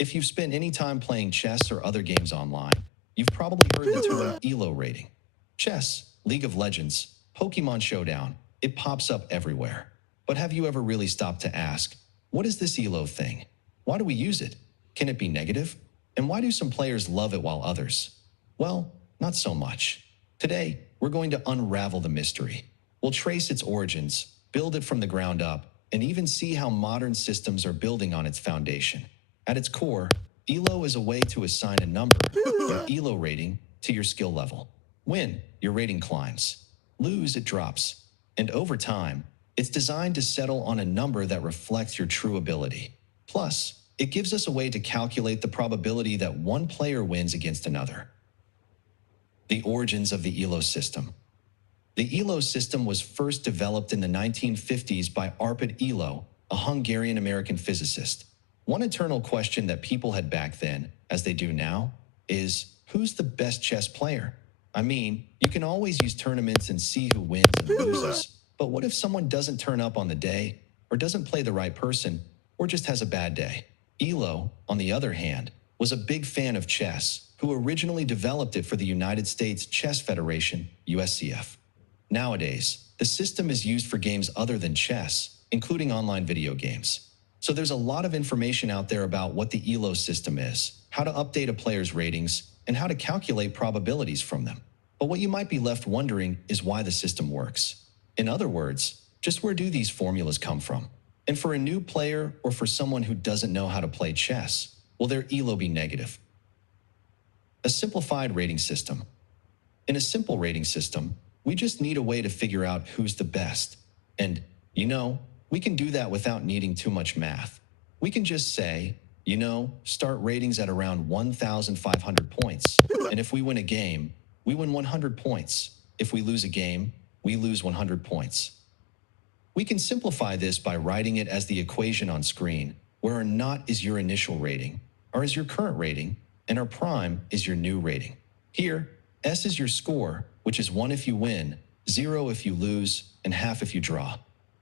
If you've spent any time playing chess or other games online, you've probably heard the term ELO rating. Chess, League of Legends, Pokemon Showdown, it pops up everywhere. But have you ever really stopped to ask, what is this ELO thing? Why do we use it? Can it be negative? And why do some players love it while others? Well, not so much. Today, we're going to unravel the mystery. We'll trace its origins, build it from the ground up, and even see how modern systems are building on its foundation. At its core, ELO is a way to assign a number, your ELO rating, to your skill level. Win, your rating climbs. Lose, it drops. And over time, it's designed to settle on a number that reflects your true ability. Plus, it gives us a way to calculate the probability that one player wins against another. The origins of the ELO system. The ELO system was first developed in the 1950s by Arpad Elo, a Hungarian-American physicist. One eternal question that people had back then, as they do now, is who's the best chess player? I mean, you can always use tournaments and see who wins and loses, but what if someone doesn't turn up on the day, or doesn't play the right person, or just has a bad day? Elo, on the other hand, was a big fan of chess, who originally developed it for the United States Chess Federation, USCF. Nowadays, the system is used for games other than chess, including online video games. So there's a lot of information out there about what the ELO system is, how to update a player's ratings, and how to calculate probabilities from them. But what you might be left wondering is why the system works. In other words, just where do these formulas come from? And for a new player or for someone who doesn't know how to play chess, will their ELO be negative? A simplified rating system. In a simple rating system, we just need a way to figure out who's the best. And, we can do that without needing too much math. We can just say, start ratings at around 1,500 points. And if we win a game, we win 100 points. If we lose a game, we lose 100 points. We can simplify this by writing it as the equation on screen, where our naught is your initial rating, R is your current rating, and our prime is your new rating. Here, S is your score, which is 1 if you win, 0 if you lose, and half if you draw.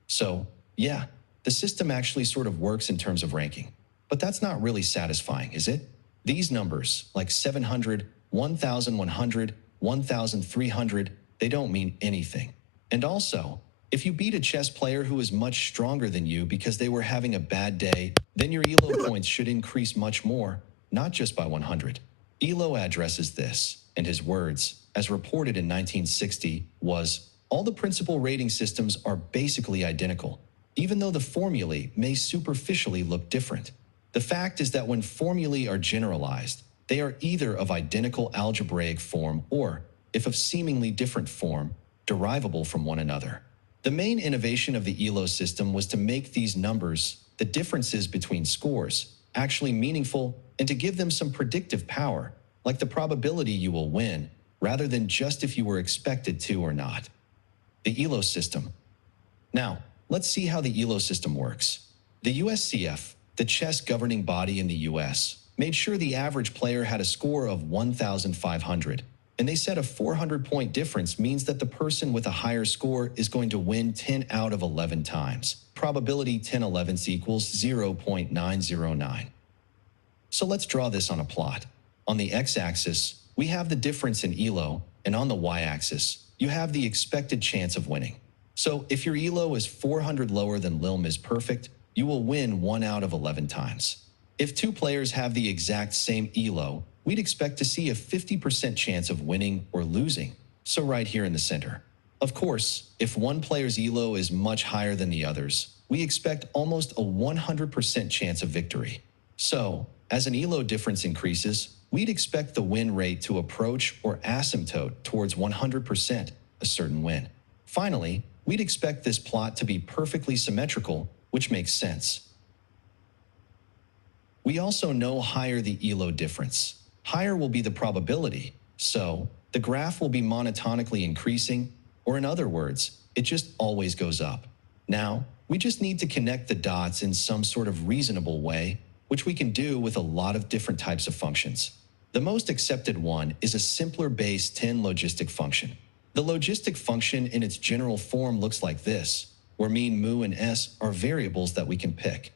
So, yeah, the system actually sort of works in terms of ranking. But that's not really satisfying, is it? These numbers, like 700, 1,100, 1,300, they don't mean anything. And also, if you beat a chess player who is much stronger than you because they were having a bad day, then your ELO points should increase much more, not just by 100. Elo addresses this, and his words, as reported in 1960, was, all the principal rating systems are basically identical, even though the formulae may superficially look different. The fact is that when formulae are generalized, they are either of identical algebraic form or, if of seemingly different form, derivable from one another. The main innovation of the ELO system was to make these numbers, the differences between scores, actually meaningful and to give them some predictive power, like the probability you will win, rather than just if you were expected to or not. The ELO system. Now, let's see how the ELO system works. The USCF, the chess governing body in the US, made sure the average player had a score of 1,500, and they said a 400-point difference means that the person with a higher score is going to win 10 out of 11 times. Probability 10/11 equals 0.909. So let's draw this on a plot. On the x-axis, we have the difference in ELO, and on the y-axis, you have the expected chance of winning. So if your ELO is 400 lower than LILM is perfect, you will win 1 out of 11 times. If two players have the exact same ELO, we'd expect to see a 50% chance of winning or losing, so right here in the center. Of course, if one player's ELO is much higher than the others, we expect almost a 100% chance of victory. So, as an ELO difference increases, we'd expect the win rate to approach or asymptote towards 100%, a certain win. Finally, we'd expect this plot to be perfectly symmetrical, which makes sense. We also know higher the ELO difference, higher will be the probability, so the graph will be monotonically increasing, or in other words, it just always goes up. Now, we just need to connect the dots in some sort of reasonable way, which we can do with a lot of different types of functions. The most accepted one is a simpler base 10 logistic function. The logistic function in its general form looks like this, where mean, mu, and s are variables that we can pick.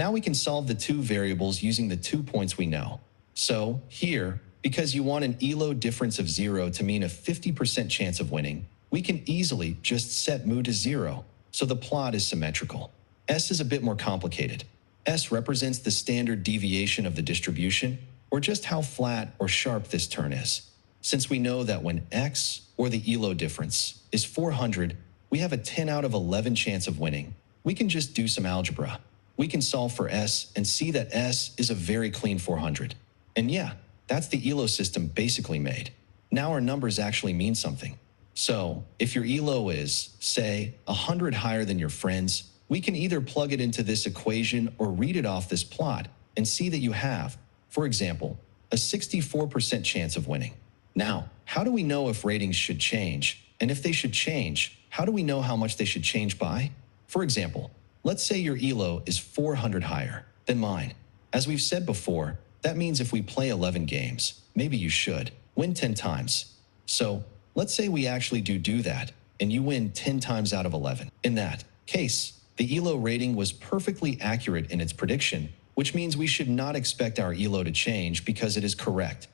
Now we can solve the two variables using the 2 points we know. So, here, because you want an ELO difference of 0 to mean a 50% chance of winning, we can easily just set mu to 0, so the plot is symmetrical. S is a bit more complicated. S represents the standard deviation of the distribution, or just how flat or sharp this turn is. Since we know that when X, or the ELO difference, is 400, we have a 10 out of 11 chance of winning. We can just do some algebra. We can solve for S and see that S is a very clean 400. And yeah, that's the ELO system basically made. Now our numbers actually mean something. So, if your ELO is, say, 100 higher than your friends, we can either plug it into this equation or read it off this plot and see that you have, for example, a 64% chance of winning. Now, how do we know if ratings should change? And if they should change, how do we know how much they should change by? For example, let's say your ELO is 400 higher than mine. As we've said before, that means if we play 11 games, maybe you should win 10 times. So, let's say we actually do that, and you win 10 times out of 11. In that case, the ELO rating was perfectly accurate in its prediction, which means we should not expect our ELO to change because it is correct.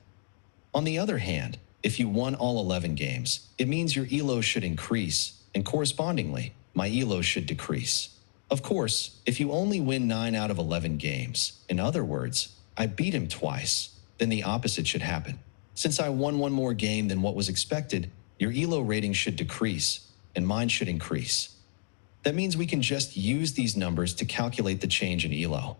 On the other hand, if you won all 11 games, it means your ELO should increase, and correspondingly, my ELO should decrease. Of course, if you only win 9 out of 11 games, in other words, I beat him twice, then the opposite should happen. Since I won one more game than what was expected, your ELO rating should decrease, and mine should increase. That means we can just use these numbers to calculate the change in ELO.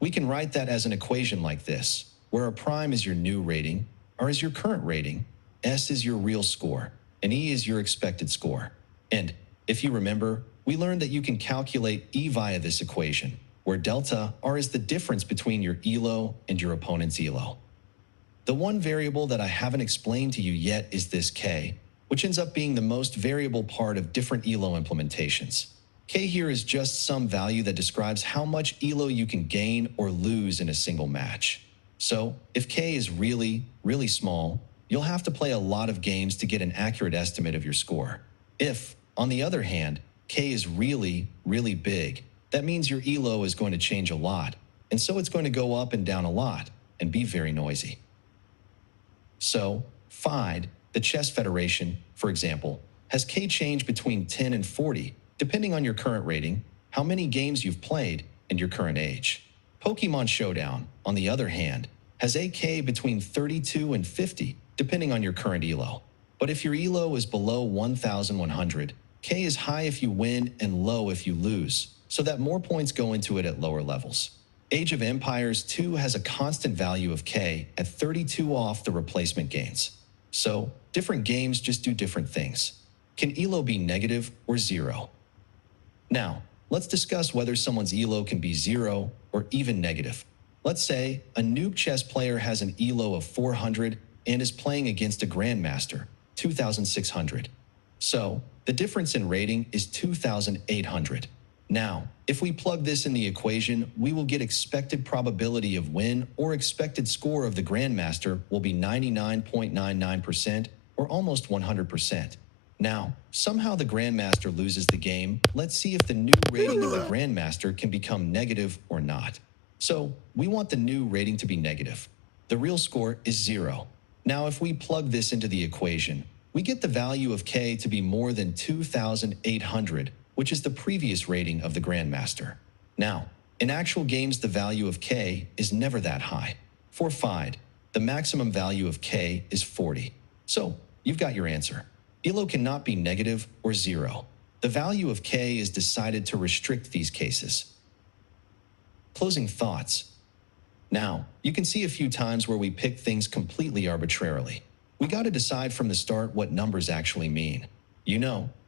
We can write that as an equation like this, where a prime is your new rating, R is your current rating, S is your real score, and E is your expected score. And, if you remember, we learned that you can calculate E via this equation, where delta R is the difference between your ELO and your opponent's ELO. The one variable that I haven't explained to you yet is this K, which ends up being the most variable part of different ELO implementations. K here is just some value that describes how much ELO you can gain or lose in a single match. So, if K is really, really small, you'll have to play a lot of games to get an accurate estimate of your score. If, on the other hand, K is really, really big, that means your ELO is going to change a lot, and so it's going to go up and down a lot, and be very noisy. So, FIDE, the Chess Federation, for example, has K change between 10 and 40, depending on your current rating, how many games you've played, and your current age. Pokemon Showdown, on the other hand, has a K between 32 and 50, depending on your current ELO. But if your ELO is below 1,100, K is high if you win and low if you lose, so that more points go into it at lower levels. Age of Empires 2 has a constant value of K at 32 off the replacement gains. So, different games just do different things. Can ELO be negative or 0? Now, let's discuss whether someone's ELO can be 0 or even negative. Let's say a noob chess player has an ELO of 400 and is playing against a grandmaster, 2,600. So, the difference in rating is 2,800. Now, if we plug this in the equation, we will get expected probability of win or expected score of the grandmaster will be 99.99% or almost 100%. Now, somehow the grandmaster loses the game. Let's see if the new rating of the grandmaster can become negative or not. So, we want the new rating to be negative. The real score is 0. Now, if we plug this into the equation, we get the value of K to be more than 2,800, which is the previous rating of the grandmaster. Now, in actual games, the value of K is never that high. For FIDE, the maximum value of K is 40. So, you've got your answer. ELO cannot be negative or 0. The value of K is decided to restrict these cases. Closing thoughts. Now, you can see a few times where we pick things completely arbitrarily. We got to decide from the start what numbers actually mean.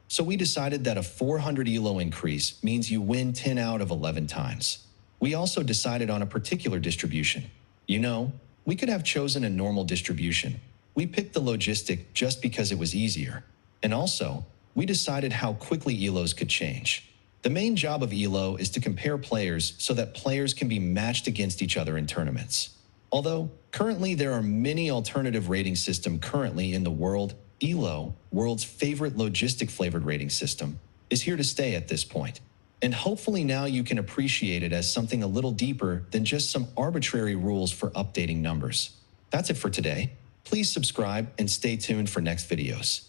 So we decided that a 400 ELO increase means you win 10 out of 11 times. We also decided on a particular distribution. We could have chosen a normal distribution. We picked the logistic just because it was easier. And also, we decided how quickly ELOs could change. The main job of ELO is to compare players so that players can be matched against each other in tournaments. Although, currently there are many alternative rating systems currently in the world, ELO, world's favorite logistic flavored rating system, is here to stay at this point. And hopefully now you can appreciate it as something a little deeper than just some arbitrary rules for updating numbers. That's it for today. Please subscribe and stay tuned for next videos.